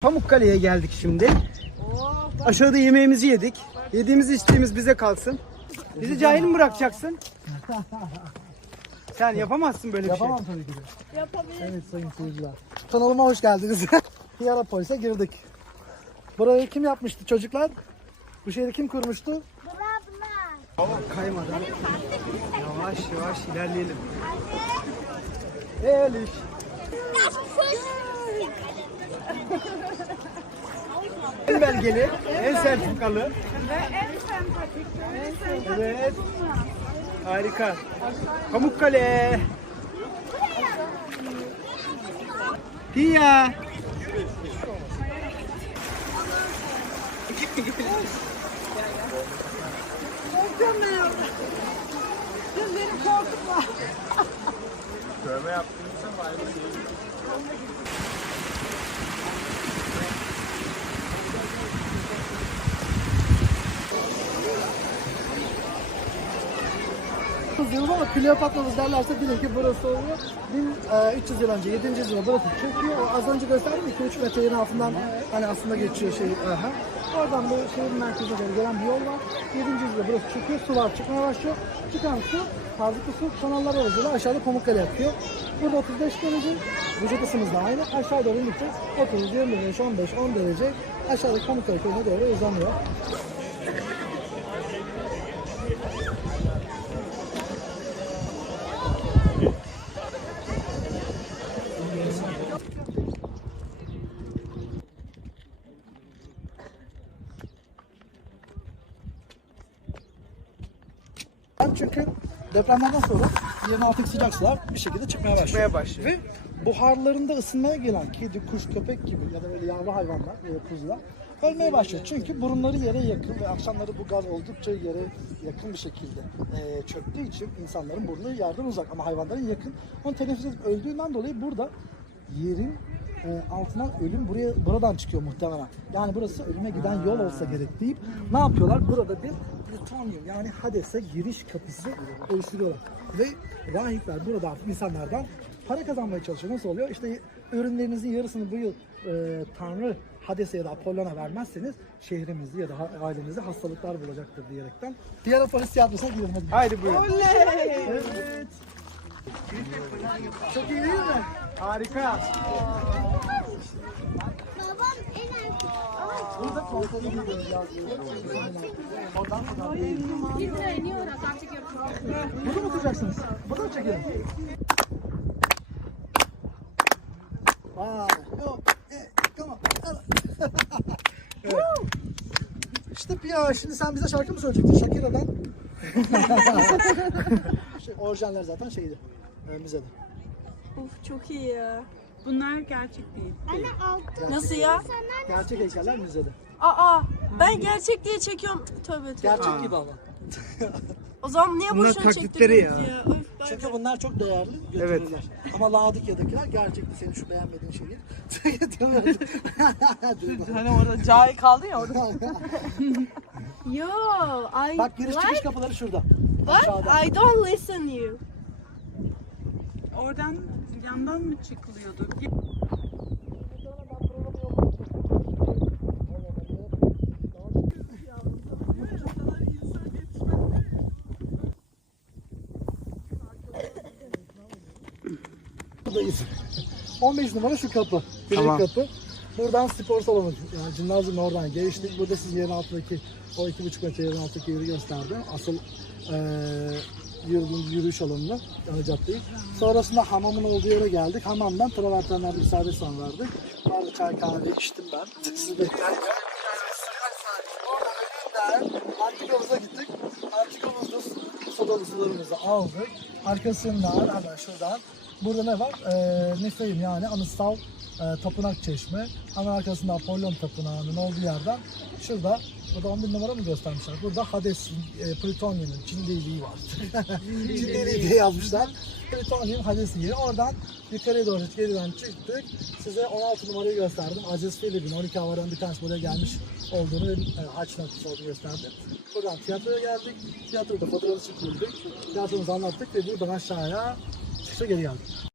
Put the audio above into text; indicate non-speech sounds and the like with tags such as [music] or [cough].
Pamukkale'ye geldik şimdi. Aşağıda yemeğimizi yedik. Yediğimiz içtiğimiz bize kalsın. Bizi cahil mi bırakacaksın? Sen yapamazsın böyle bir şey. Yapamam tabii ki de. Yapabilir. Evet sayın seyirciler. Kanalıma hoş geldiniz. [laughs] Piyara Polis'e girdik. Burayı kim yapmıştı çocuklar? Bu şehri kim kurmuştu? Kaymadan. Yavaş yavaş ilerleyelim. Elif. en belgeli, en sertifikalı. Ve en sempatik. Evet. Harika. Pamukkale. Pia. Korkamıyorum. Benim korkum var. Dövme yaptığınızda mı ayrı 9 yılım ama Kleopatramız derlerse bilin ki burası oluyor. E, 1300 yıl önce 7. yüzyılda burası şey çünkü az önce gösterdim 2-3 metre yerin altından hani aslında geçiyor şey. E, Aha. Oradan bu şehrin merkezine doğru gelen bir yol var. 7. yüzyılda burası çıkıyor. Sular çıkmaya başlıyor. Çıkan su Tarzıklı su kanallar aracılığıyla aşağıda Pamukkale akıyor. Burada 35 derece, vücut ısımız da aynı. Aşağı doğru indikçe 30, 25, 15, 10 derece aşağıdaki Pamukkale köyüne doğru uzanıyor. Ben çünkü depremlerden sonra yerin altındaki sıcak sular bir şekilde çıkmaya başlıyor. Çıkmaya başlıyor. Ve buharlarında ısınmaya gelen kedi, kuş, köpek gibi ya da böyle yavru hayvanlar da kuzular ölmeye başlıyor. Çünkü burunları yere yakın ve akşamları bu gaz oldukça yere yakın bir şekilde eee, çöktüğü için insanların burnu yerden uzak ama hayvanların yakın. Onu teneffüs edip öldüğünden dolayı burada yerin e, altından ölüm buraya buradan çıkıyor muhtemelen. Yani burası ölüme giden yol olsa gerek deyip ne yapıyorlar? Burada bir plutonyum yani Hades'e giriş kapısı oluşturuyorlar. Ve rahipler burada artık insanlardan para kazanmaya çalışıyor. Nasıl oluyor? İşte ürünlerinizin yarısını bu yıl e, Tanrı Hades'e ya da Apollon'a vermezseniz şehrimizde ya da ailemizde hastalıklar bulacaktır diyerekten. Diğer polis tiyatrosuna gidelim hadi. Haydi buyurun. Evet. Çok iyi değil mi? Harika. Babam en erkek. Ama Burada kontrolü gidiyoruz. Oradan buradan değil. Burada mı tutacaksınız? Burada mı çekelim? Vay. E. [laughs] İşte ya şimdi sen bize şarkı mı söyleyecektin? Shakira'dan. [laughs] şey, orijinaller zaten şeydi. E, müzede. Uf çok iyi ya. Bunlar gerçek değil. anne altı. Nasıl ya? İnsanlar Gerçek heykeller müzede. Aa ben gerçek diye çekiyorum. Tövbe tövbe. Gerçek gibi ama. O zaman niye Bunlar boşuna taklitleri çektirdiniz ya. ya? Öf, ben Çünkü bunlar çok değerli götürürler. Ama Laodikya'dakiler gerçekti senin şu beğenmediğin şeyi. [laughs] Hani orada [laughs] cahil kaldın ya orada. [laughs] Yo, I Bak giriş çıkış what? kapıları şurada. What? Aşağıda. I don't listen you. Oradan yandan mı çıkılıyordu? Buradayız. 15 numara şu kapı. Birinci Tamam. kapı. Buradan spor salonu. Yani cimnazyum oradan geçtik. Burada siz yerin altındaki o 2,5 metre yerin altındaki yeri gösterdi. Asıl eee yürüdüğümüz yürüyüş alanını, ana caddeyi. Sonrasında hamamın olduğu yere geldik. Hamamdan travertenlerde serbest son verdik. Orada çay kahve içtim ben. Siz de Antikamıza gittik. Antikamızda sodalı sularımızı aldık. Arkasından hemen şuradan. Burada ne var? Ee, Nefeim yani anıtsal e, tapınak çeşme. Hemen arkasında Apollon tapınağının olduğu yerden. Şurada Burada 11 numara mı göstermişler? Burada Hades, e, Plutonyum'un Çin deliği var. [laughs] Çin deliği diye yazmışlar. Plutonyum Hades'in yeri. Oradan yukarıya doğru geriden çıktık. Size 16 numarayı gösterdim. Aziz Filip'in 12 havadan bir tanesi buraya gelmiş olduğunu ve e, haç noktası olduğunu gösterdim. Buradan tiyatroya geldik. Tiyatroda fotoğrafı çekildik. Tiyatromuzu anlattık ve buradan aşağıya çıkışa geri geldik.